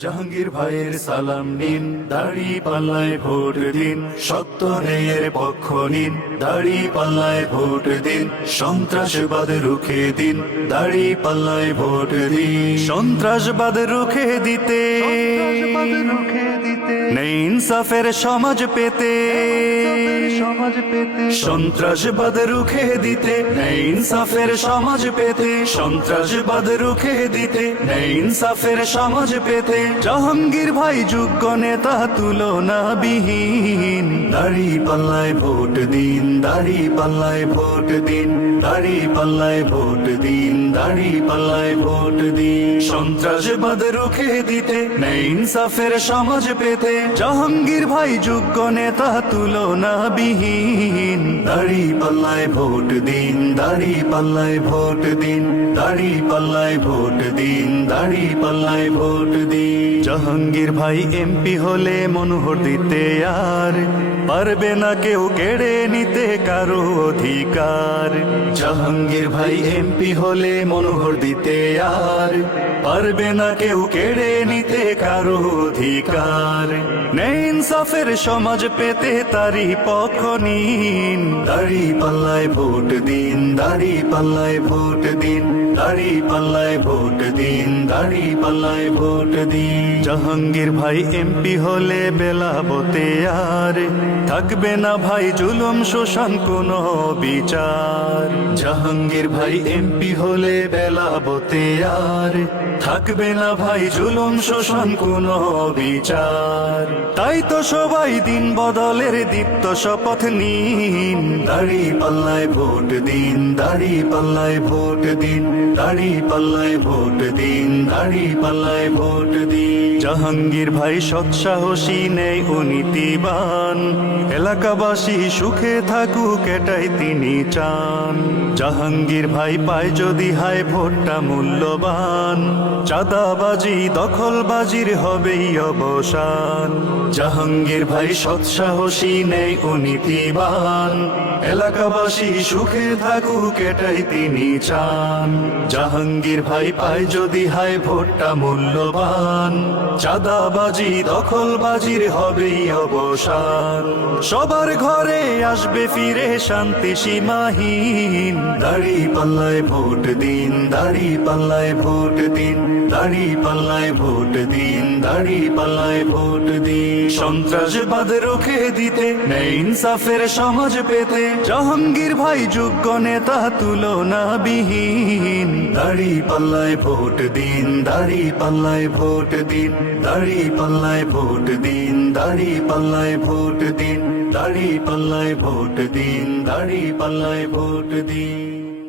জাহাঙ্গীর ভাইয়ের সালাম নিন দাড়ি পাল্লায় ভোট দিন সত্য ন্যায়ের পক্ষ নিন দাড়ি পাল্লায় ভোট দিন সন্ত্রাসবাদ রুখে দিন দাড়ি পাল্লায় ভোট দিন। সন্ত্রাসবাদ রুখে দিতে রুখে দিতে নেই ইনসাফের সমাজ পেতে। সমাজ পেতে। সন্ত্রাসবাদ রুখে দিতে নেই ইনসাফের সমাজ পেতে। সন্ত্রাসবাদ রুখে দিতে নেই ইনসাফের সমাজ পেতে। জাহাঙ্গীর ভাই যোগ্য নেতা তুলনা বিহীন দাড়ি পাল্লায় ভোট দিন, দাড়ি পাল্লায় ভোট দিন, দাড়ি পাল্লায় ভোট দিন, দাড়ি পাল্লায় ভোট দিন। সন্ত্রাসবাদ রুখে দিতে নেই ইনসাফের সমাজ পেতে। জাহাঙ্গীর ভাই যোগ্য নেতা তুলনা বিহীন দাড়ি পাল্লায় ভোট দিন, দাড়ি পাল্লায় ভোট দিন, দাড়ি পাল্লায় ভোট দিন, দাড়ি পাল্লায় ভোট দিন। জাহাঙ্গীর ভাই এমপি হলে মনোহর দিতে আর পারবে না কেউ, কেড়ে নিতে কারও অধিকার। জাহাঙ্গীর ভাই এমপি হলে মনোহর দিতে আর পারবে না কেউ, কেড়ে নিতে কারও অধিকার। নেই ইনসাফের সমাজ পেতে তারি পক্ষ নিন। দাড়ি পাল্লায় ভোট দিন, দাড়ি পাল্লায় ভোট দিন, দাড়ি পাল্লায় ভোট দিন, দাড়ি পাল্লায় ভোট দিন। জাহাঙ্গীর ভাই এমপি হলে বেলাবতে আর। থাকবে না ভাই জুলুম শোষণ কোনো বিচার জাহাঙ্গীর ভাই এমপি হলে বেলাবতে আর। থাকবে না ভাই জুলুম শোষণ কোনো বিচার তাই তো সবাই দিন বদলের দীপ্ত শপথ নিন। দাড়ি পাল্লায় ভোট দিন, দাড়ি পাল্লায় ভোট দিন, দাড়ি পাল্লায় ভোট দিন, দাড়ি পাল্লায় ভোট দিন। জাহাঙ্গীর ভাই সৎসাহসী নেই ও নীতিবান। এলাকাবাসী সুখে থাকুক, এটাই তিনি চান। জাহাঙ্গীর ভাই পায় যদি হায় ভোটটা মূল্যবান। চাঁদাবাজি, দখলবাজির হবেই অবসান। জাহাঙ্গীর ভাই সৎসাহসী নেই ও নীতিবান। এলাকাবাসী সুখে থাকুক, এটাই তিনি চান। জাহাঙ্গীর ভাই পায় যদি হায় ভোটটা মূল্যবান। চাঁদাবাজি, দখলবাজির হবেই অবসান। সবার ঘরে আসবে ফিরে শান্তি সীমাহীন। দাড়ি পাল্লায় ভোট দিন, দাড়ি পাল্লায় ভোট দিন, দাড়ি পাল্লায় ভোট দিন, দাড়ি পাল্লায় ভোট দিন। সন্ত্রাসবাদ রুখে দিতে নেই ইনসাফের সমাজ পেতে। জাহাঙ্গীর ভাই যোগ্য নেতা তুলনা বিহীন দাড়ি পাল্লায় ভোট দিন, দাড়ি পাল্লায় ভোট দিন, দাড়ি পাল্লায় ভোট দিন, দাড়ি পাল্লায় ভোট দিন, দাড়ি পাল্লায় ভোট দিন, দাড়ি পাল্লায় ভোট দিন।